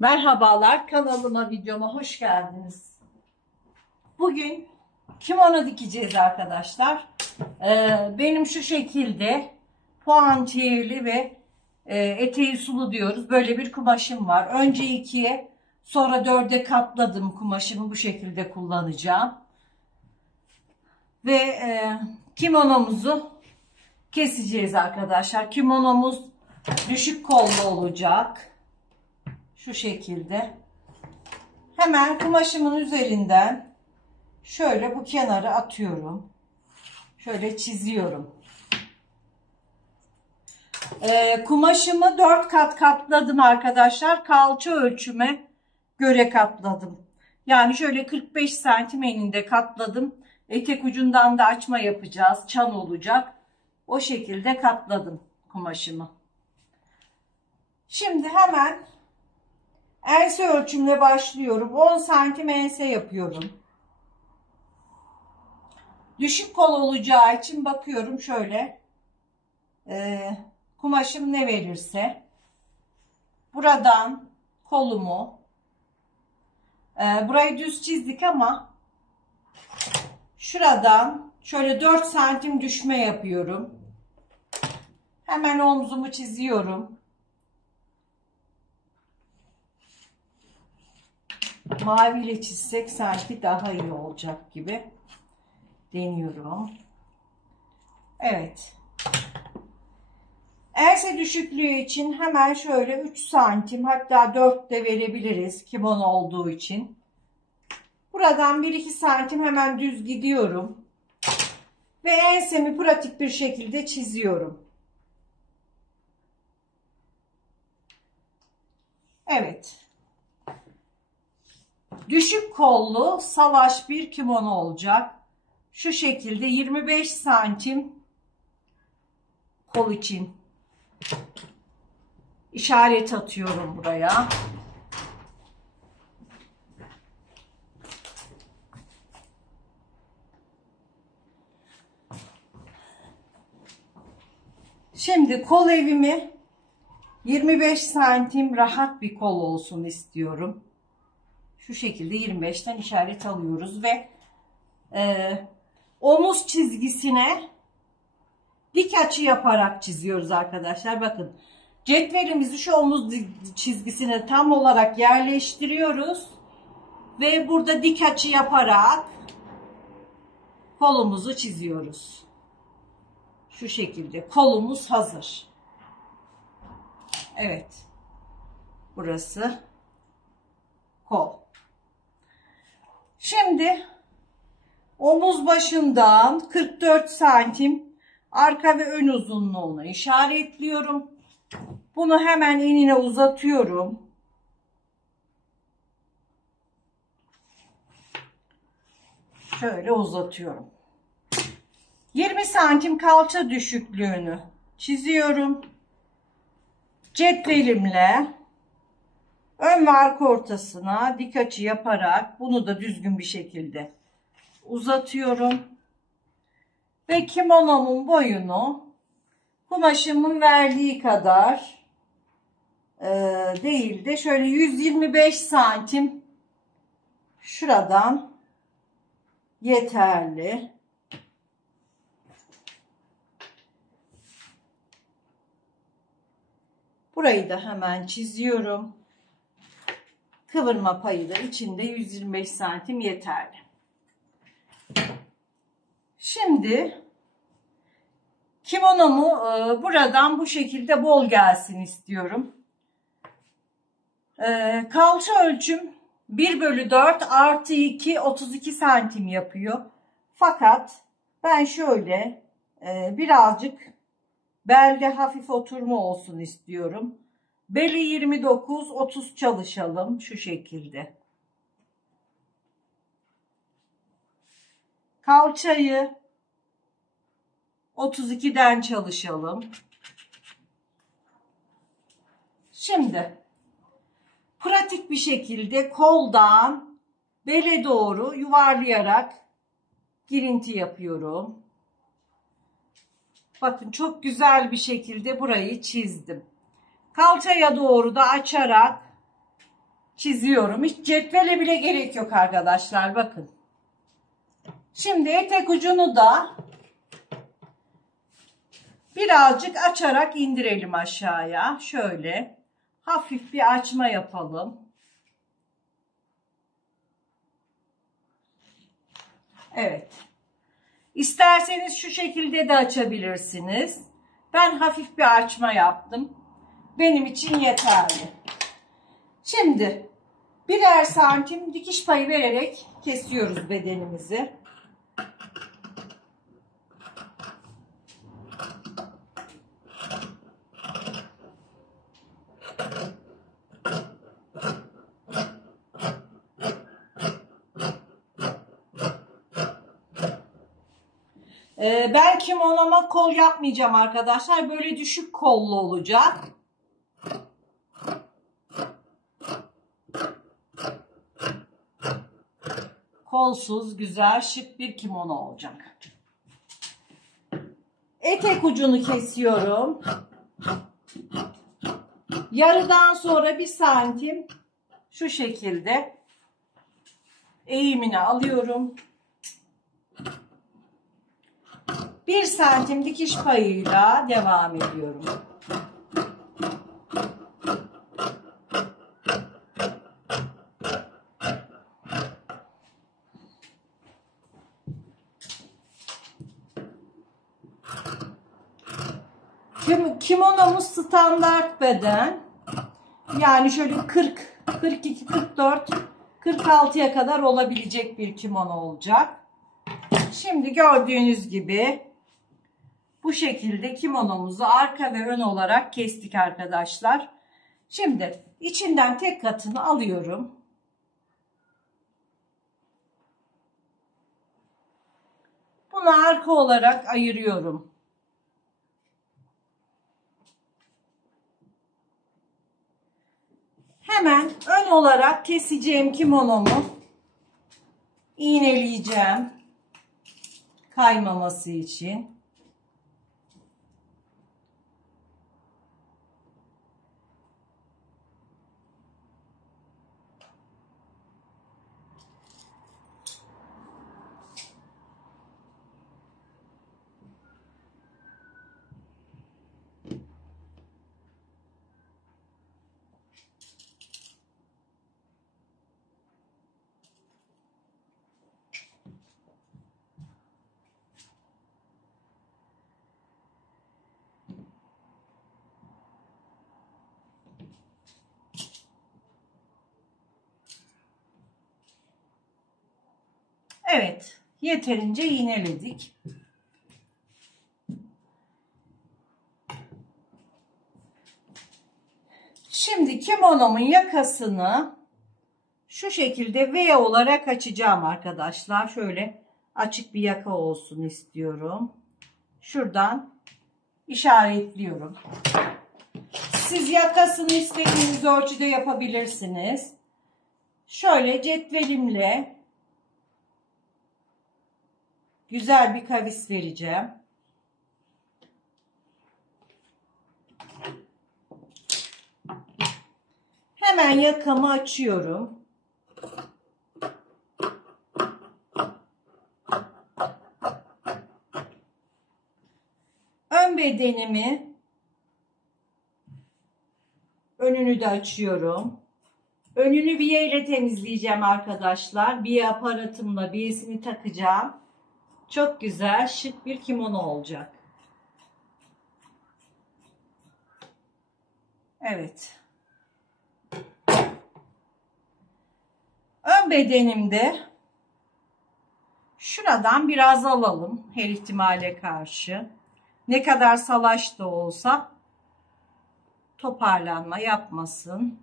Merhabalar, kanalıma, videoma hoş geldiniz. Bugün kimono dikeceğiz arkadaşlar. Benim şu şekilde puantiyeli ve eteği sulu diyoruz. Böyle bir kumaşım var. Önce ikiye, sonra dörde katladım kumaşımı, bu şekilde kullanacağım. Ve kimonomuzu keseceğiz arkadaşlar. Kimonomuz düşük kollu olacak. Şu şekilde. Hemen kumaşımın üzerinden şöyle bu kenarı atıyorum. Şöyle çiziyorum. Kumaşımı 4 kat katladım arkadaşlar. Kalça ölçüme göre katladım. Yani şöyle 45 santim eninde katladım. Etek ucundan da açma yapacağız. Çan olacak. O şekilde katladım kumaşımı. Şimdi hemen ense ölçümle başlıyorum. 10 santim ense yapıyorum. Düşük kol olacağı için bakıyorum şöyle. Kumaşım ne verirse. Buradan kolumu. Burayı düz çizdik ama şuradan şöyle 4 santim düşme yapıyorum. Hemen omzumu çiziyorum. Mavi ile çizsek sanki daha iyi olacak gibi. Deniyorum. Evet. Ense düşüklüğü için hemen şöyle 3 santim, hatta 4 de verebiliriz kimono olduğu için. Buradan 1-2 santim hemen düz gidiyorum. Ve ensemi pratik bir şekilde çiziyorum. Evet. Düşük kollu salaş bir kimono olacak. Şu şekilde 25 santim kol için işaret atıyorum buraya. Şimdi kol evimi 25 santim rahat bir kol olsun istiyorum. Şu şekilde 25'ten işaret alıyoruz ve omuz çizgisine dik açı yaparak çiziyoruz arkadaşlar. Bakın, cetvelimizi şu omuz çizgisine tam olarak yerleştiriyoruz ve burada dik açı yaparak kolumuzu çiziyoruz. Şu şekilde kolumuz hazır. Evet, burası kol. Şimdi omuz başından 44 santim arka ve ön uzunluğunu işaretliyorum. Bunu hemen enine uzatıyorum. Şöyle uzatıyorum. 20 santim kalça düşüklüğünü çiziyorum. Cetvelimle ön ve arka ortasına dik açı yaparak bunu da düzgün bir şekilde uzatıyorum. Ve kimonomun boyunu kumaşımın verdiği kadar değil de şöyle 125 santim şuradan yeterli. Burayı da hemen çiziyorum. Kıvırma payı da içinde 125 santim yeterli. Şimdi kimonomu buradan bu şekilde bol gelsin istiyorum. Kalça ölçüm 1/4 artı 2 32 santim yapıyor. Fakat ben şöyle birazcık belde hafif oturma olsun istiyorum. Beli 29-30 çalışalım şu şekilde. Kalçayı 32'den çalışalım. Şimdi pratik bir şekilde koldan bele doğru yuvarlayarak girinti yapıyorum. Bakın, çok güzel bir şekilde burayı çizdim. Kalçaya doğru da açarak çiziyorum. Hiç cetvele bile gerek yok arkadaşlar. Bakın. Şimdi etek ucunu da birazcık açarak indirelim aşağıya. Şöyle hafif bir açma yapalım. Evet. İsterseniz şu şekilde de açabilirsiniz. Ben hafif bir açma yaptım. Benim için yeterli. Şimdi birer santim dikiş payı vererek kesiyoruz bedenimizi. Ben kimonoma kol yapmayacağım arkadaşlar. Böyle düşük kollu olacak. Kolsuz, güzel, şık bir kimono olacak. Etek ucunu kesiyorum. Yarıdan sonra 1 santim şu şekilde eğimini alıyorum. 1 santim dikiş payıyla devam ediyorum. Kimonomuz standart beden. Yani şöyle 40, 42, 44, 46'ya kadar olabilecek bir kimono olacak. Şimdi gördüğünüz gibi bu şekilde kimonomuzu arka ve ön olarak kestik arkadaşlar. Şimdi içinden tek katını alıyorum. Bunu arka olarak ayırıyorum. Hemen ön olarak keseceğim kimonomu iğneleyeceğim. Kaymaması için. Evet, yeterince iğneledik. Şimdi kimonomun yakasını şu şekilde V olarak açacağım arkadaşlar. Şöyle açık bir yaka olsun istiyorum. Şuradan işaretliyorum. Siz yakasını istediğiniz ölçüde yapabilirsiniz. Şöyle cetvelimle güzel bir kavis vereceğim. Hemen yakamı açıyorum. Ön bedenimi, önünü de açıyorum. Önünü biye ile temizleyeceğim arkadaşlar. Biye aparatımla biyesini takacağım. Çok güzel, şık bir kimono olacak. Evet. Ön bedenimde şuradan biraz alalım her ihtimale karşı. Ne kadar salaş da olsa toparlanma yapmasın.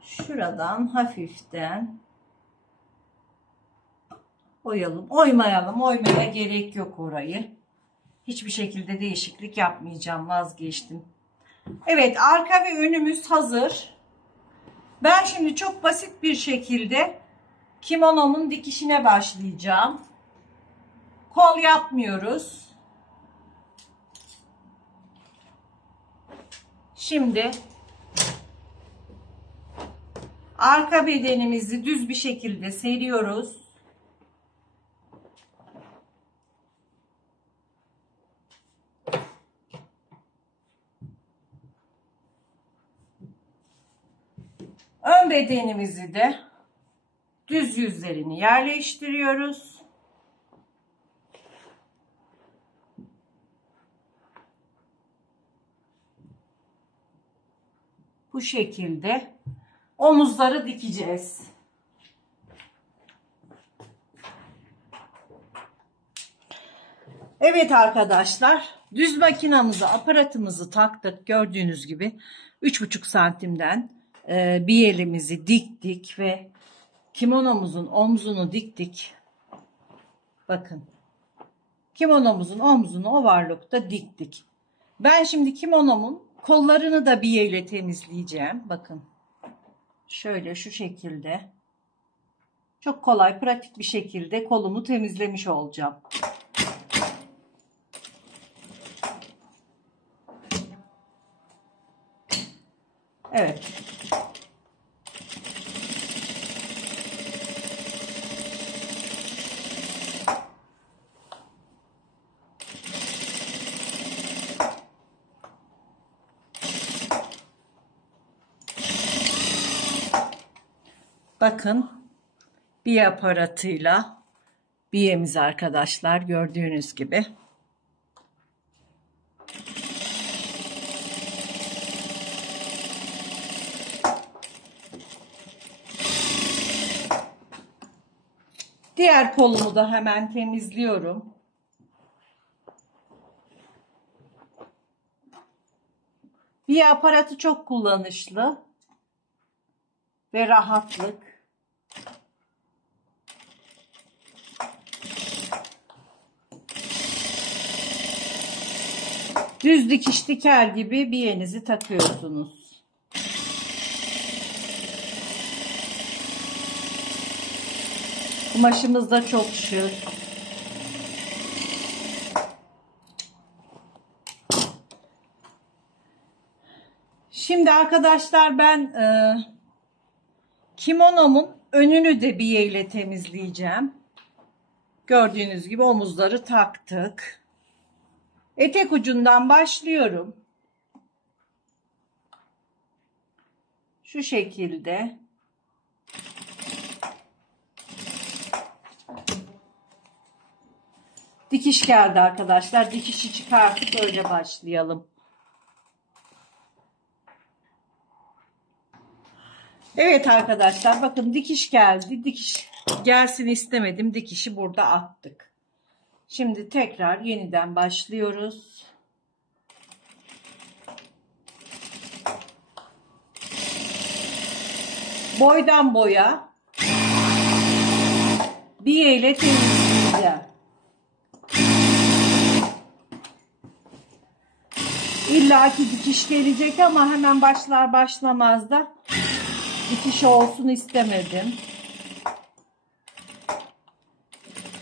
Şuradan hafiften oyalım. Oymayalım. Oymaya gerek yok orayı. Hiçbir şekilde değişiklik yapmayacağım. Vazgeçtim. Evet, arka ve önümüz hazır. Ben şimdi çok basit bir şekilde kimonomun dikişine başlayacağım. Kol yapmıyoruz. Şimdi Arka bedenimizi düz bir şekilde seriyoruz. Ön bedenimizi de düz yüzlerini yerleştiriyoruz. Bu şekilde omuzları dikeceğiz. Evet arkadaşlar, düz makinamızı, aparatımızı taktık. Gördüğünüz gibi 3,5 santimden bir elimizi diktik ve kimonomuzun omzunu diktik. Bakın, kimonomuzun omzunu overlock'ta diktik. Ben şimdi kimonomun kollarını da biyeyle temizleyeceğim. Bakın, şöyle şu şekilde. Çok kolay, pratik bir şekilde kolumu temizlemiş olacağım. Evet. Bakın, biye aparatıyla biyemiz arkadaşlar, gördüğünüz gibi. Diğer kolumu da hemen temizliyorum. Biye aparatı çok kullanışlı ve rahatlık. Düz dikiş diker gibi biyenizi takıyorsunuz. Kumaşımız da çok şık. Şimdi arkadaşlar ben kimonomun önünü de biye ile temizleyeceğim. Gördüğünüz gibi omuzları taktık. Etek ucundan başlıyorum. Şu şekilde. Dikiş geldi arkadaşlar. Dikişi çıkartıp öyle başlayalım. Evet arkadaşlar, bakın dikiş geldi. Dikiş gelsin istemedim. Dikişi burada attık. Şimdi tekrar yeniden başlıyoruz. Boydan boya biye ile temizleyeceğim. İlla ki dikiş gelecek ama hemen başlar başlamaz da dikiş olsun istemedim.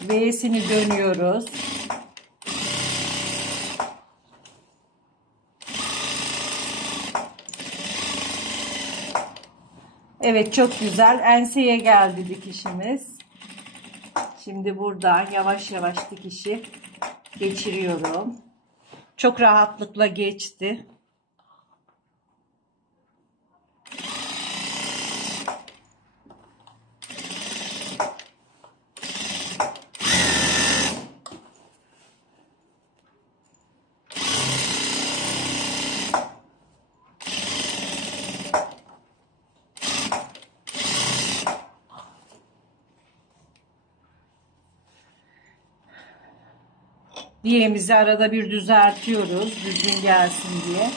V'sini dönüyoruz. Evet, çok güzel. Enseye geldi dikişimiz. Şimdi buradan yavaş yavaş dikişi geçiriyorum. Çok rahatlıkla geçti. Biyemizi arada bir düzeltiyoruz, düzgün gelsin diye.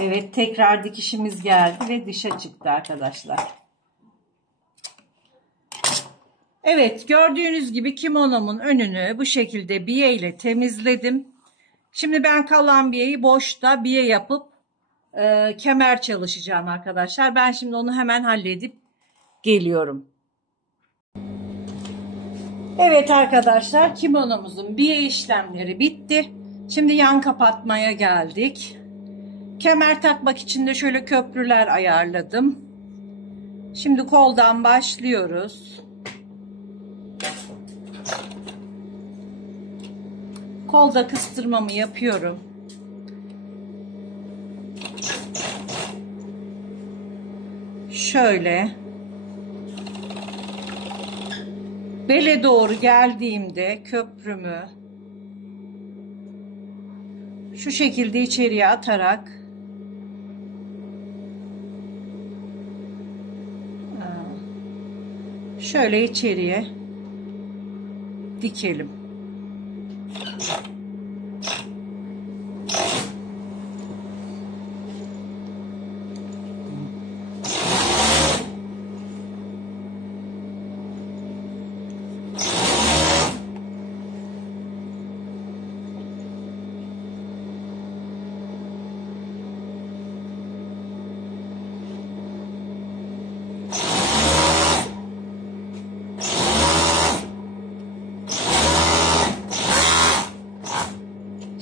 Evet, tekrar dikişimiz geldi ve dışa çıktı arkadaşlar. Evet, gördüğünüz gibi kimonomun önünü bu şekilde biye ile temizledim. Şimdi ben kalan biyeyi boşta biye yapıp kemer çalışacağım arkadaşlar. Ben şimdi onu hemen halledip geliyorum. Evet arkadaşlar, kimonomuzun biye işlemleri bitti. Şimdi yan kapatmaya geldik. Kemer takmak için de şöyle köprüler ayarladım. Şimdi koldan başlıyoruz. Kolda kıstırmamı yapıyorum. Şöyle. Bele doğru geldiğimde köprümü şu şekilde içeriye atarak şöyle içeriye dikelim.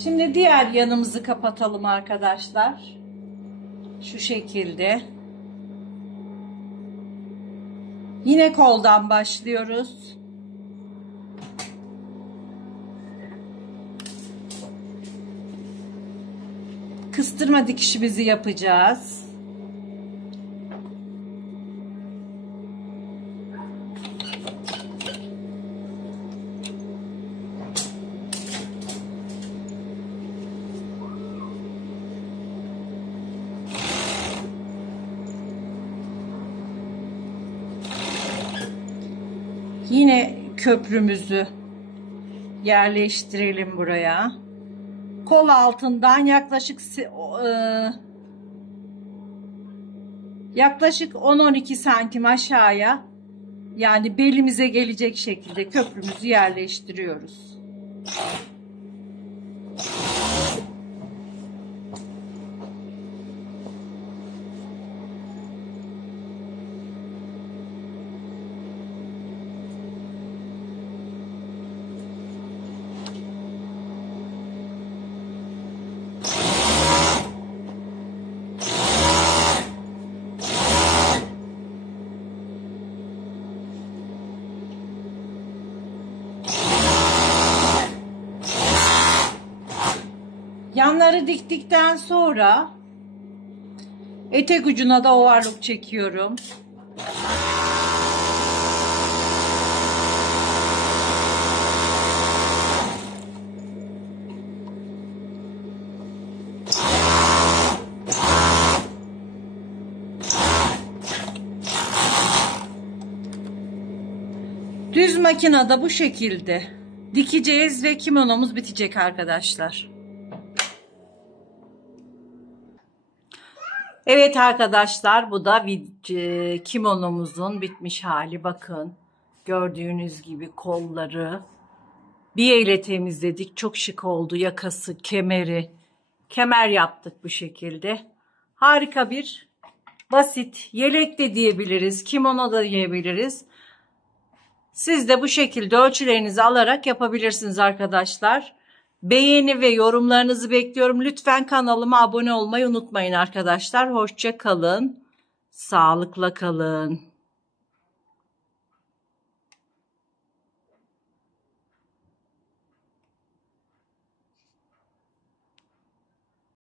Şimdi diğer yanımızı kapatalım arkadaşlar. Şu şekilde. Yine koldan başlıyoruz. Kıstırma dikişimizi yapacağız. Yine köprümüzü yerleştirelim buraya. Kol altından yaklaşık 10-12 santim aşağıya, yani belimize gelecek şekilde köprümüzü yerleştiriyoruz. Yanları diktikten sonra etek ucuna da overlock çekiyorum. Düz makinede bu şekilde dikeceğiz ve kimonomuz bitecek arkadaşlar. Evet arkadaşlar, bu da kimonomuzun bitmiş hali. Bakın, gördüğünüz gibi kolları biye ile temizledik. Çok şık oldu. Yakası, kemeri, kemer yaptık bu şekilde. Harika bir basit yelek de diyebiliriz, kimono da diyebiliriz. Siz de bu şekilde ölçülerinizi alarak yapabilirsiniz arkadaşlar. Beğeni ve yorumlarınızı bekliyorum. Lütfen kanalıma abone olmayı unutmayın arkadaşlar. Hoşça kalın. Sağlıkla kalın.